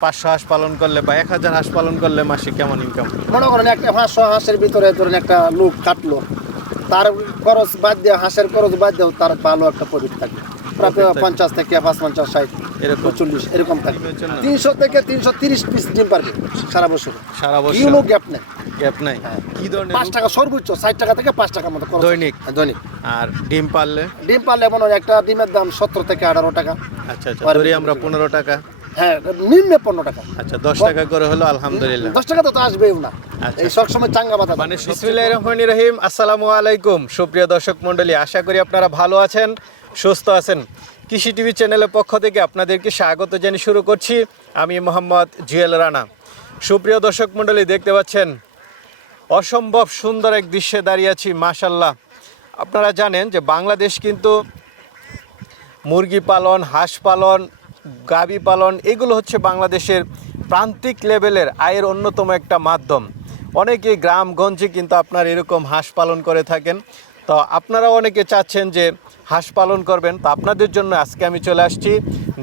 পাঁচশো হাঁস পালন করলে বা এক হাজার হাঁস পালন করলে মাসে কেমন ইনকাম মনে করেন একটা পাঁচশো হাঁসের ভিতরে ধরেন একটা লোক কাটলো তার খরচ বাদ দিয়ে হাঁসের খরচ বাদ দিয়েও তার ভালো একটা প্রফিট থাকে। প্রায় পঞ্চাশ থেকে পাঁচ পঞ্চাশ ষাট এরকম। চল্লিশ এরকম থাকে। তিনশো থেকে তিনশো তিরিশ পিস ডিম পারবে সারা বছর। সারা বছর। ইউনো গ্যাপ নেই। গ্যাপ নাই। হ্যাঁ। কি ধরনের পাঁচ টাকা সর্বোচ্চ ষাট টাকা থেকে পাঁচ টাকার মতো দৈনিক? হ্যাঁ, দৈনিক। আর ডিম পারলে? ডিম পারলে মনে একটা ডিমের দাম সতেরো থেকে আঠারো টাকা। আচ্ছা আচ্ছা। আমরা পনেরো টাকা। হ্যাঁ নিম্নে পনেরো টাকা। আচ্ছা দশ টাকা করে হলো আলহামদুলিল্লাহ। দশ টাকা তো আসবেই না। আচ্ছা। এই সবসময় চাঙ্গা বাতা মানে রহিম আসসালামু আলাইকুম। সুপ্রিয় দর্শক মণ্ডলী আশা করি আপনারা ভালো আছেন সুস্থ আছেন। কৃষি টিভি চ্যানেলের পক্ষ থেকে আপনাদেরকে স্বাগত জানিয়ে শুরু করছি। আমি মোহাম্মদ জুয়েল রানা। সুপ্রিয় দর্শক মণ্ডলী দেখতে পাচ্ছেন অসম্ভব সুন্দর এক দৃশ্যে দাঁড়িয়ে আছি মাশাল্লাহ আপনারা জানেন যে বাংলাদেশ কিন্তু মুরগি পালন হাঁস পালন গাবি পালন, এগুলো হচ্ছে বাংলাদেশের প্রান্তিক লেভেলের আয়ের অন্যতম একটা মাধ্যম। অনেকে গ্রামগঞ্জে কিন্তু আপনার এরকম হাঁস পালন করে থাকেন। তো আপনারা অনেকে চাচ্ছেন যে হাঁস পালন করবেন। তো আপনাদের জন্য আজকে আমি চলে আসছি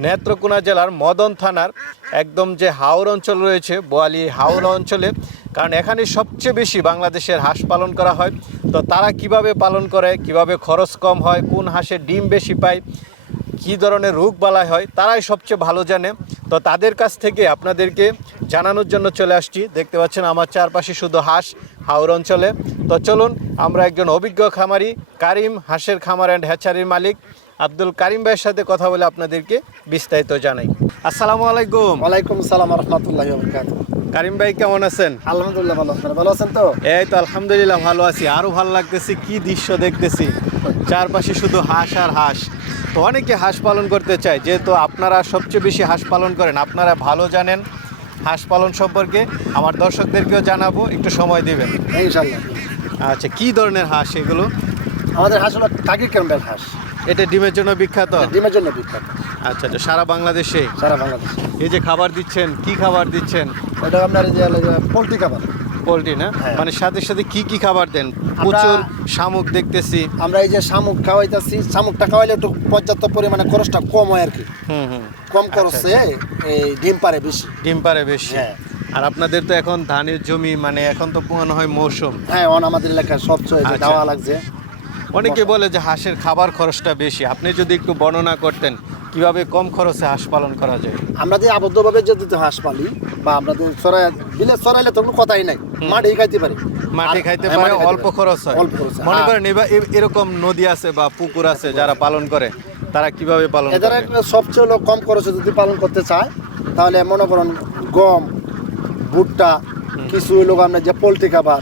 নেত্রকোনা জেলার মদন থানার একদম যে হাওর অঞ্চল রয়েছে, বোয়ালি হাওর অঞ্চলে। কারণ এখানে সবচেয়ে বেশি বাংলাদেশের হাঁস পালন করা হয়। তো তারা কীভাবে পালন করে, কীভাবে খরচ কম হয়, কোন হাঁসের ডিম বেশি পায় কী ধরনের রোগ বালাই হয় তারাই সবচেয়ে ভালো জানে। তো তাদের কাছ থেকে আপনাদেরকে জানানোর জন্য চলে আসছি। দেখতে পাচ্ছেন আমার চারপাশে শুধু হাঁস হাওর অঞ্চলে। তো চলুন আমরা একজন অভিজ্ঞ খামারি কারিম হাঁসের খামার অ্যান্ড হ্যাচারির মালিক আব্দুল কারিম ভাইয়ের সাথে কথা বলে আপনাদেরকে বিস্তারিত জানাই। আসসালামু আলাইকুম। ওয়ালাইকুম সালাম রহমতুল্লাহ কারিম ভাই কেমন আছেন? আলহামদুলিল্লাহ ভালো আছেন ভালো আছেন তো? এই তো আলহামদুলিল্লাহ ভালো আছি। আরও ভালো লাগতেছে কি দৃশ্য দেখতেছি? চারপাশে শুধু হাঁস আর হাঁস। তো অনেকে হাঁস পালন করতে চায় যেহেতু আপনারা সবচেয়ে বেশি হাঁস পালন করেন আপনারা ভালো জানেন হাঁস পালন সম্পর্কে। আমার দর্শকদেরকেও জানাব একটু সময় দেবেন। ইনশাল্লাহ আচ্ছা কি ধরনের হাঁস এগুলো? আমাদের হাঁস হলো ক্যাম্বেল হাঁস। এটা ডিমের জন্য বিখ্যাত? ডিমের জন্য বিখ্যাত। আচ্ছা আচ্ছা সারা বাংলাদেশে? সারা বাংলাদেশ। এই যে খাবার দিচ্ছেন কি খাবার দিচ্ছেন? এটা আপনার যে পোলট্রি খাবার। পোলট্রি না? হ্যাঁ। মানে সাথে সাথে কি কি খাবার দেন? প্রচুর শামুক দেখতেছি। আমরা এই যে শামুক খাওয়াইতেছি শামুকটা খাওয়াইলে একটু পর্যাপ্ত পরিমাণে খরচটা কম হয় আর কি। হুম হুম। কম খরচে এই ডিম পারে বেশি। ডিম পারে বেশি। হ্যাঁ। আর আপনাদের তো এখন ধানের জমি মানে এখন তো মনে হয় মৌসুম। হ্যাঁ অন আমাদের এলাকায় সবচেয়ে যে আচ্ছা। লাগছে। অনেকে বলে যে হাঁসের খাবার খরচটা বেশি। আপনি যদি একটু বর্ণনা করতেন। কীভাবে কম খরচে হাঁস পালন করা যায়? আমরা যে আবদ্ধভাবে যদি হাঁস পালি বা আমরা যে চড়াই বিলে চড়াইলে তো কোনো কথাই নাই। মাঠে খাইতে পারি। মাঠে খাইতে পারে অল্প খরচ হয়। অল্প খরচ মনে করেন এরকম নদী আছে বা পুকুর আছে যারা পালন করে তারা কীভাবে পালন করে? একটা সবচেয়ে হলো কম খরচে যদি পালন করতে চায় তাহলে মনে করুন গম ভুট্টা কিছু লোক আমরা যে পোলট্রি খাবার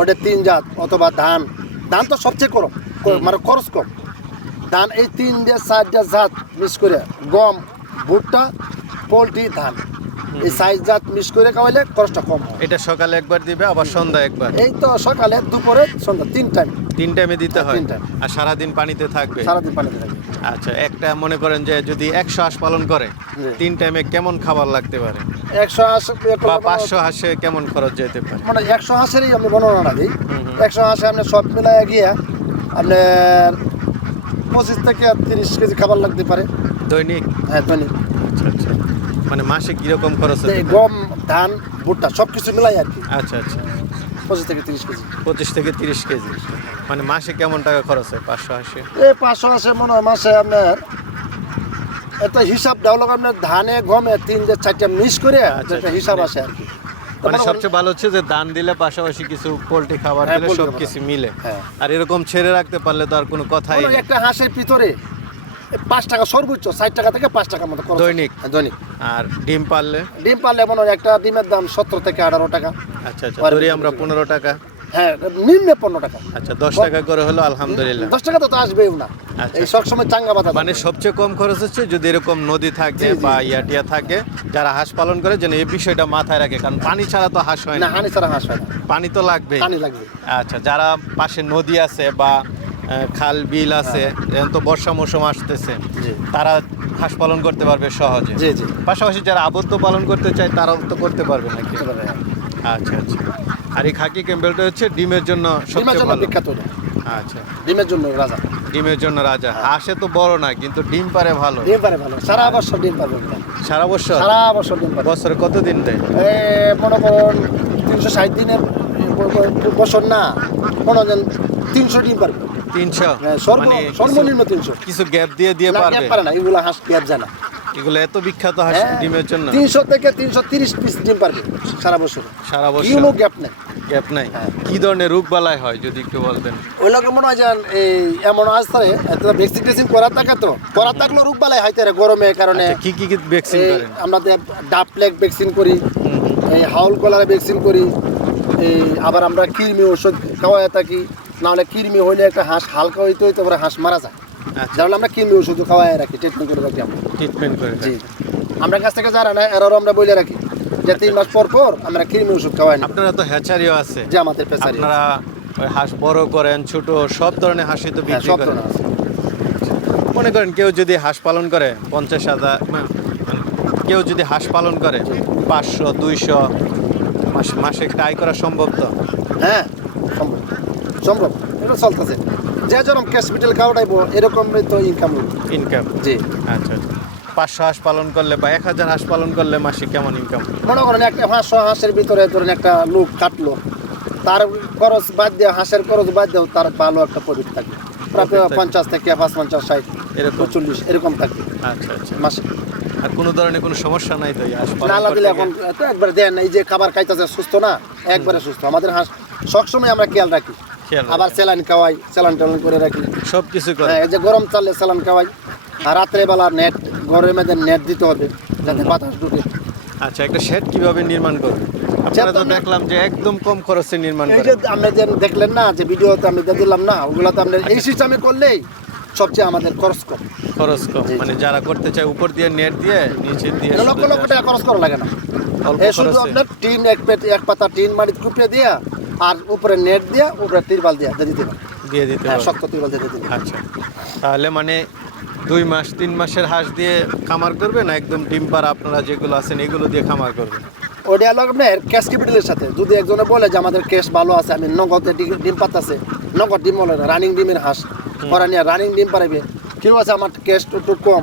ওটা তিন জাত অথবা ধান। ধান তো সবচেয়ে কম মানে খরচ কম। ধান এই তিন দিয়ে চারটা জাত মিক্স করে গম ভুট্টা পোলট্রি ধান। এই সাইজ জাত মিক্স করে খাওয়াইলে খরচটা কম হয়। এটা সকালে একবার দিবে আবার সন্ধ্যা একবার? এই তো সকালে দুপুরে সন্ধ্যা তিন টাইম তিন টাইমে দিতে হয়? আর সারাদিন পানিতে থাকবে? সারাদিন পানিতে থাকে আচ্ছা একটা মনে করেন যে যদি একশো হাঁস পালন করে তিন টাইমে কেমন খাবার লাগতে পারে? একশো আশি বা পাঁচশো হাঁসে কেমন খরচ যেতে পারে? মানে একশো হাঁসেরই আমি বর্ণনা দিই। একশো হাঁসে আপনি সব মিলাই গিয়ে আপনার পঁচিশ থেকে তিরিশ কেজি খাবার লাগতে পারে। দৈনিক? হ্যাঁ দৈনিক। আচ্ছা আচ্ছা। মানে মাসে কীরকম খরচ পারে? গম ধান ভুট্টা সব কিছু মিলাই আর কি। আচ্ছা আচ্ছা। পঁচিশ থেকে তিরিশ কেজি। পঁচিশ থেকে তিরিশ কেজি। মানে মাসে কেমন টাকা খরচ হয়? পাঁচশো আশি? এই পাঁচশো আশি মনে হয় মাসে আপনার একটা হিসাব দেওয়া আপনার ধানে গমে তিন চারটা মিক্স করে আচ্ছা, একটা। হিসাব আসে আর কি। মানে সবচেয়ে ভালো হচ্ছে যে দান দিলে পাশাপাশি কিছু পোলট্রি খাবার হ্যাঁ, দিলে সব কিছু মিলে। হ্যাঁ। আর এরকম ছেড়ে রাখতে পারলে তো আর কোনো কথাই মনে একটা হাঁসের ভিতরে পাঁচ টাকা সর্বোচ্চ ষাট টাকা থেকে পাঁচ টাকার মতো। দৈনিক? হ্যাঁ, দৈনিক। আর ডিম পারলে? ডিম পারলে মনে হয় একটা ডিমের দাম সতেরো থেকে আঠারো টাকা। আচ্ছা আচ্ছা আমরা পনেরো টাকা। হ্যাঁ নিম্নে পনেরো টাকা। আচ্ছা দশ টাকা করে হলো আলহামদুলিল্লাহ। দশ টাকা তো আসবেই না। আচ্ছা। এই সবসময় চাঙ্গা বাতা মানে সবচেয়ে কম খরচ হচ্ছে যদি এরকম নদী থাকে। বা ইয়াটিয়া থাকে যারা হাঁস পালন করে যেন এই বিষয়টা মাথায় রাখে কারণ পানি ছাড়া তো হাঁস হয় না। না হানি ছাড়া হাঁস হয় না। পানি তো লাগবে। পানি লাগবে। আচ্ছা যারা পাশে নদী আছে বা খাল বিল আছে এখন তো বর্ষা মৌসুম আসতেছে তারা হাঁস পালন করতে পারবে সহজে। জি জি। পাশাপাশি যারা আবদ্ধ পালন করতে চায় তারাও তো করতে পারবে নাকি? আচ্ছা আচ্ছা। আর এই খাকি ক্যাম্বেলটা হচ্ছে ডিমের জন্য সবচেয়ে ভালো। বিখ্যাত আচ্ছা। ডিমের জন্য রাজা। ডিমের জন্য রাজা। হাঁসে তো বড় না কিন্তু ডিম পারে ভালো। ডিম পারে ভালো। সারা বছর ডিম ওগুলা। সারা বছর? সারা বছর ডিম পারবে বছরে কত দিন দেয়? এ, মনে করুন তিনশো ষাট দিনের বছর না মনে করেন তিনশো ডিম পারবে। তিনশো? হ্যাঁ, মানে সর্বনিম্ন তিনশো। কিছু গ্যাপ দিয়ে দিয়ে না, পারবে? গ্যাপ পারে না এগুলো হাঁস গ্যাপ যায় না এগুলো এত বিখ্যাত হাঁস হ্যাঁ, ডিমের জন্য। তিনশো থেকে তিনশো তিরিশ পিস ডিম পারবে সারা বছর। সারা বছর। ইউনো গ্যাপ নেই। গ্যাপ নাই। হ্যাঁ। কি ধরনের রোগ বালাই হয় যদি একটু বলতেন ওই লোকের মনে হয় যে এই এমন আসতে ভ্যাকসিন টেক্সিন করা থাকে তো। করা থাকলেও রোগ বালাই হয়তো রে গরমের কারণে। আচ্ছা, কি কি কি ভ্যাকসিন করেন? আমরা ডাব প্লেগ ভ্যাকসিন করি। এই হাউল কলার ভ্যাকসিন করি এই আবার আমরা কৃমি ওষুধ খাওয়াই থাকি। নাহলে কৃমি হইলে একটা হাঁস হালকা হইতে হইতে পরে হাঁস মারা যায়। আচ্ছা। যার আমরা কৃমি ওষুধ খাওয়াই রাখি ট্রিটমেন্ট করে রাখি আমরা। ট্রিটমেন্ট করে জি। আমরা কাছ থেকে যারা না এরাও আমরা বলে রাখি। যে তিন মাস পর পর আমরা কৃমি ওষুধ খাওয়াই না। আপনারা তো হ্যাচারিও আছে। যে আমাদের পেশারি আপনারা ওই হাঁস বড় করেন ছোট সব ধরনের হাঁসই তো হ্যাঁ, বিক্রি করেন। মনে করেন কেউ যদি হাঁস পালন করে পঞ্চাশ হাজার মানে কেউ যদি হাঁস পালন করে পাঁচশো দুইশো মাস মাসে একটা আয় করা সম্ভব তো? হ্যাঁ সম্ভব। সম্ভব। এটা চলতেছে। যে যেরকম ক্যাপিটাল খাওয়াটাইবো এরকম তো ইনকাম ইনকাম জি। আচ্ছা আচ্ছা। পাঁচশো হাঁস পালন করলে বা এক হাজার হাঁস পালন করলে মাসে কেমন ইনকাম মনে করেন একটা পাঁচশো হাঁসের ভিতরে ধরেন একটা লোক কাটলো তার খরচ বাদ দিয়ে হাঁসের খরচ বাদ দিয়েও তার ভালো একটা প্রফিট থাকবে প্রায় পঞ্চাশ থেকে পাঁচ পঞ্চাশ ষাট এরকম? চল্লিশ এরকম থাকবে আচ্ছা আচ্ছা। মাসে। আর কোনো ধরনের কোনো সমস্যা নাই তো না দিলে এখন তো একবার দেন এই যে খাবার খাইতেছে সুস্থ না? একবারে সুস্থ। আমাদের হাঁস সবসময় আমরা খেয়াল রাখি। আবার স্যালাইন খাওয়াই স্যালাইন টালান করে রাখি। সব কিছু করে। হ্যাঁ, এই যে গরম চালে স্যালান খাওয়াই আর রাত্রেবেলা নেট ঘরের মধ্যে নেট দিতে হবে যাতে বাতাস ঢুকে। আচ্ছা একটা শেড কীভাবে নির্মাণ করবে আপনারা তো দেখলাম যে একদম কম খরচে নির্মাণ এই যে আপনি যে দেখলেন না যে ভিডিওতে আমি দিলাম না ওগুলো তো আপনি এই সিস্টেমে করলেই সবচেয়ে আমাদের খরচ কম। খরচ কম। মানে যারা করতে চায় উপর দিয়ে নেট দিয়ে নিচে দিয়ে লক্ষ লক্ষ টাকা খরচ করা লাগে না। এই শুধু আপনার টিন এক পেট এক পাতা টিন মাটিতে কুপিয়ে দিয়া আর উপরে নেট দিয়া উপরে তিরপাল দিয়া দিয়ে দিতে হবে। দিয়ে দিতে হ্যাঁ হবে শক্ত তিরপাল দিয়ে দিতে। আচ্ছা। তাহলে মানে দুই মাস তিন মাসের হাঁস দিয়ে খামার করবে না একদম ডিম পাড়া আপনারা যেগুলো আছেন এগুলো দিয়ে খামার করবেন? ওটা হলো আপনার ক্যাশ ক্যাপিটালের সাথে। যদি একজনে বলে যে আমাদের ক্যাশ ভালো আছে আমি নগদে ডিম পাতাছে নগদ ডিম বলে রানিং ডিমের হাঁস। করা নিয়ে রানিং ডিম পারবে কেউ আছে আমার ক্যাশ একটু কম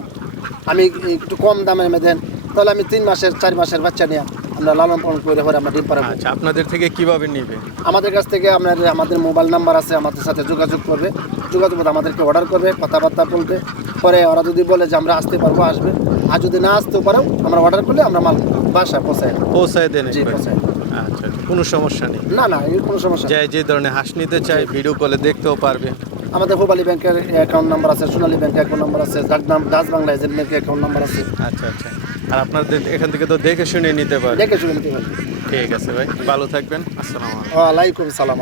আমি একটু কম দামের মধ্যে দেন তাহলে আমি তিন মাসের চার মাসের বাচ্চা নিয়ে আমরা লালন পালন করে পরে আমরা ডিম পারাবো আচ্ছা আপনাদের থেকে কীভাবে নিবে? আমাদের কাছ থেকে আপনার আমাদের মোবাইল নাম্বার আছে আমাদের সাথে যোগাযোগ করবে। যোগাযোগ করে আমাদেরকে অর্ডার করবে কথাবার্তা বলবে। পরে ওরা যদি বলে যে আমরা আসতে পারব আসবে। আর যদি না আসতেও পারেও আমরা অর্ডার করলে আমরা মাল বাসায় পৌঁছাই পৌঁছায় দেন জি। পৌঁছাই আচ্ছা কোনো সমস্যা নেই। না না এর কোনো সমস্যা নেই। যে ধরনের হাঁস নিতে চাই ভিডিও কলে দেখতেও পারবে। আমাদের হুবালি ব্যাংকের অ্যাকাউন্ট নাম্বার আছে সোনালী ব্যাংকের অ্যাকাউন্ট নাম্বার আছে ডাকনাম ডাচ বাংলা এজেন্ট ব্যাংকের অ্যাকাউন্ট নাম্বার আছে। আচ্ছা আচ্ছা। আর আপনাদের এখান থেকে তো দেখে শুনে নিতে পারেন দেখে শুনে নিতে পারেন ঠিক আছে ভাই ভালো থাকবেন। আসসালামু আলাইকুম। সালাম।